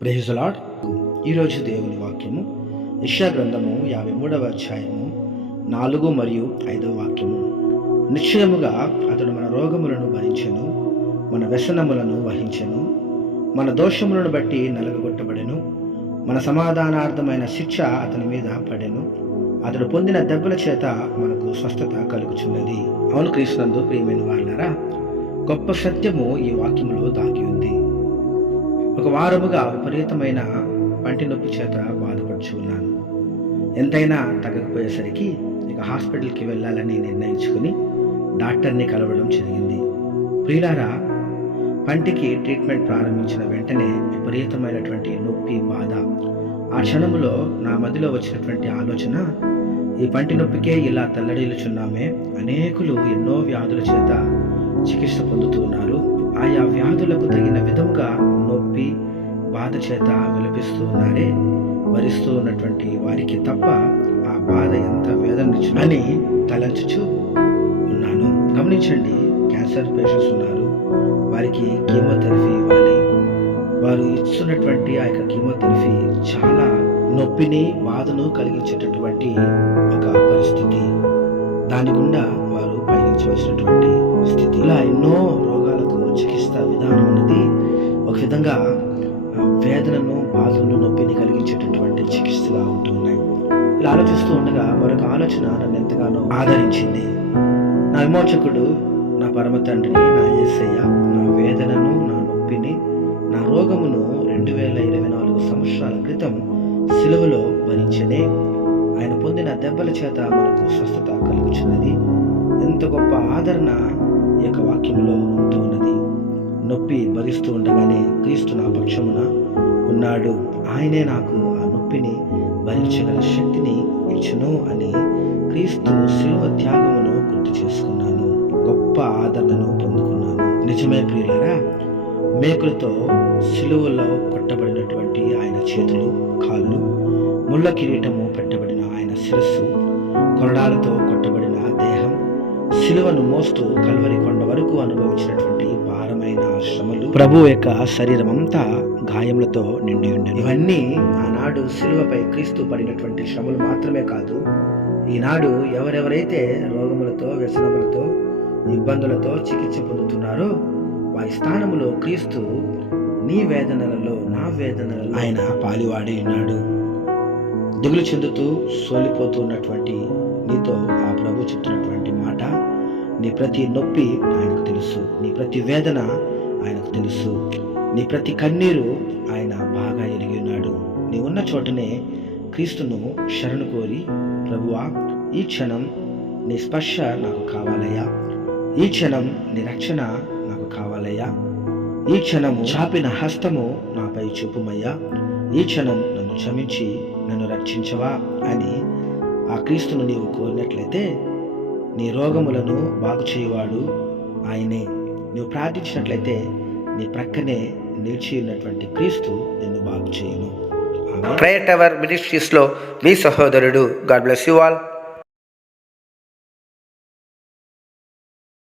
Praise the lord. ఈరోజు దేవుని వాక్యము యెషయా గ్రంథము 53వ అధ్యాయము 4 మరియు 5వ వాక్యము. నిశ్చయముగా అతడు మన రోగములను భరించెను, మన వ్యసనములను వహించెను, మన దోషములను బట్టి నలగగొట్టబడెను, మన సమాధానార్థమైన శిక్ష అతని మీద పడెను, అతడు పొందిన దెబ్బల చేత మనకు స్వస్థత కలుగుచున్నది. అవును క్రీస్తునందు ప్రియమైన వారులారా, గొప్ప సత్యము ఈ వాక్యములో దాగి ఉంది. ఒక వారముగా విపరీతమైన పంటి నొప్పి చేత బాధపడుచు ఉన్నాను. ఎంతైనా తగ్గకపోయేసరికి ఇక హాస్పిటల్కి వెళ్ళాలని నిర్ణయించుకుని డాక్టర్ని కలవడం జరిగింది. ప్రియులారా, పంటికి ట్రీట్మెంట్ ప్రారంభించిన వెంటనే విపరీతమైనటువంటి నొప్పి, బాధ. ఆ క్షణములో నా మదిలో వచ్చినటువంటి ఆలోచన, ఈ పంటి నొప్పికే ఇలా తల్లడిల్లుచున్నామే, అనేకులు ఎన్నో వ్యాధుల చేత చికిత్స పొందుతూ ఉన్నారు. ఆయా వ్యాధులకు తగిన విధముగా నొప్పి, బాధ చేత విలపిస్తూ ఉన్నారే, భరిస్తూ ఉన్నటువంటి వారికి తప్ప ఆ బాధ ఎంత వేదనిచ్చునని తలంచుచు ఉన్నాను. గమనించండి, క్యాన్సర్ పేషెంట్స్ ఉన్నారు, వారికి కీమోథెరపీ ఇవ్వాలి. వారు ఇస్తున్నటువంటి ఆ యొక్క కీమోథెరపీ చాలా నొప్పిని, బాధను కలిగించేటటువంటి ఒక పరిస్థితి. దాని గుండా వారు పయనించవలసినటువంటి స్థితి. ఇలా ఎన్నో రోగాలకు చికిత్స విధానం అనేది ఒక విధంగా వేదనను, బాధను, నొప్పిని కలిగించేటటువంటి చికిత్సగా ఉంటున్నాయి. ఇలా ఆలోచిస్తూ ఉండగా మరొక ఆలోచన నన్ను ఎంతగానో ఆదరించింది. నా విమోచకుడు, నా పరమ తండ్రి, నా యేసయ్య నా వేదనను, నా నొప్పిని, నా రోగమును 2024 సంవత్సరాల క్రితం సిలువలో భరించనే. ఆయన పొందిన దెబ్బల చేత మనకు స్వస్థత కలుగుచున్నది. ఎంత గొప్ప ఆదరణ ఈ యొక్క వాక్యంలో ఉంటూ ఉన్నది. నొప్పి భరిస్తూ ఉండగానే క్రీస్తు నా పక్షమున ఉన్నాడు, ఆయనే నాకు ఆ నొప్పిని భరించగల శక్తిని ఇచ్చును అని క్రీస్తు శిలువ త్యాగమును గుర్తు చేసుకున్నాను. గొప్ప ఆదరణను పొందుకున్నాను. నిజమే ప్రియులారా, మేకులతో సిలువలో కొట్టబడినటువంటి ఆయన చేతులు, కాళ్ళు, ముళ్ళ కిరీటము పెట్టబడిన ఆయన శిరస్సు, కొరడాలతో కొట్టబడిన దేహం, సిలువను మోస్తూ కల్వరి కొండ వరకు అనుభవించినటువంటి భారమైన శ్రమలు, ప్రభు యొక్క శరీరం అంతా గాయములతో నిండి ఉండేది. ఇవన్నీ ఆనాడు సిలువపై క్రీస్తు పడినటువంటి శ్రమలు మాత్రమే కాదు, ఈనాడు ఎవరెవరైతే రోగములతో, వ్యసనములతో, ఇబ్బందులతో చికిత్స పొందుతున్నారో వారి స్థానములో క్రీస్తు నీ వేదనలలో, నా వేదనలలో ఆయన పాలివాడి ఉన్నాడు. దిగులు చెందుతూ సోలిపోతూ ఉన్నటువంటి నీతో ఆ ప్రభు చెప్తున్నటువంటి మాట, నీ ప్రతి నొప్పి ఆయనకు తెలుసు, నీ ప్రతి వేదన ఆయనకు తెలుసు, నీ ప్రతి కన్నీరు ఆయన బాగా ఎరిగి ఉన్నాడు. నీ ఉన్న చోటనే క్రీస్తును శరణు కోరి, ప్రభువా ఈ క్షణం నీ స్పర్శ నాకు కావాలయ్యా, ఈ క్షణం నీ రక్షణ నాకు కావాలయ్యా, ఈ క్షణం చాపిన హస్తము నాపై చూపుమయ్యా, ఈ క్షణం నన్ను క్షమించి నన్ను రక్షించవా అని ఆ క్రీస్తును నీవు కోరినట్లయితే నీ రోగములను బాగు చేయువాడు ఆయనే. నువ్వు ప్రార్థించినట్లయితే నీ ప్రక్కనే నిలిచి ఉన్నటువంటి క్రీస్తు నిన్ను బాగు చేయును. ప్రేయర్ టవర్ మినిస్ట్రీస్లో మీ సహోదరుడు. God bless you all.